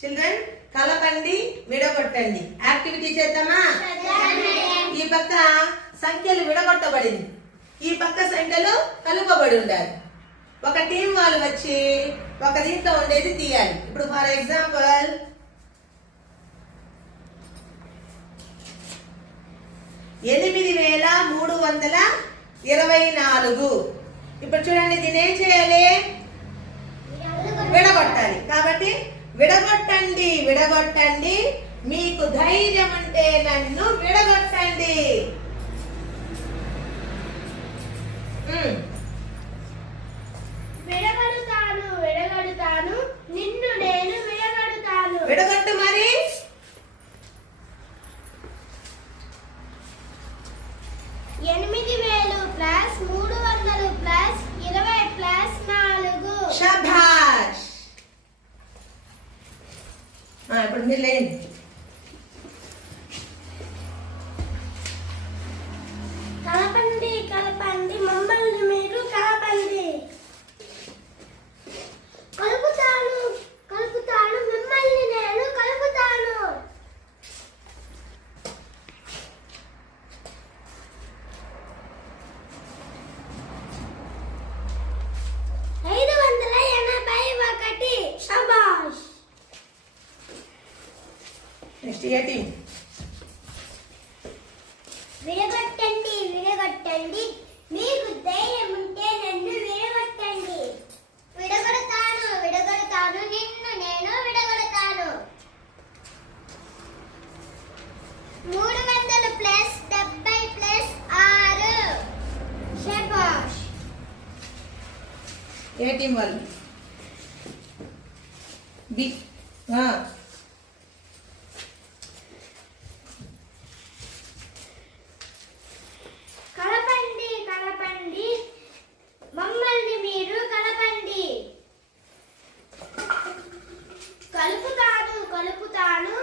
Children కలపండి విడగొట్టండి activity చేద్దామా? ఈ పక్క సంఖ్యలు విడగొట్టబడింది, ఈ పక్క సంఖ్యలు కలుపబడి ఉండాలి. ఒక టీం వాళ్ళు వచ్చి ఒక దీంట్లో ఉండేది తీయాలి. ఇప్పుడు ఫర్ ఎగ్జాంపుల్ 8324. ఇప్పుడు చూడండి, దీన్ని ఏం చేయాలి? విడగొట్టాలి. కాబట్టి విడగొట్టండి విడగొట్టండి, మీకు ధైర్యం ఉంటే నన్ను విడగొట్టండి. విడగొడతాను విడగొడతాను నిన్ను నేను విడగొడతాను. విడగొట్టు మరి. 8000 ప్లస్ 300 ప్లస్ 20 ప్లస్ 4. శభాష్. ఇప్పుడు మీరు లేండి. కలపండి కలపండి మమ్మల్ని మీరు కలపండి. కలుపుతాను కలుపుతాను మిమ్మల్ని నేను కలుపుతాను. 581. శభాష్. నెక్స్ట్ 18. విడగొట్టండి విడగొట్టండి, మీకు ధైర్యం ఉంటే నన్ను విడగొట్టండి. విడగొడతాను విడగొడతాను నిన్ను నేను విడగొడతాను. 300 ప్లస్ 70 ప్లస్ 6. శభాష్. 18 వాళ్ళు బి. కలపండి కలపండి మమ్మల్ని మీరు కలపండి. కలుపుతాను కలుపుతాను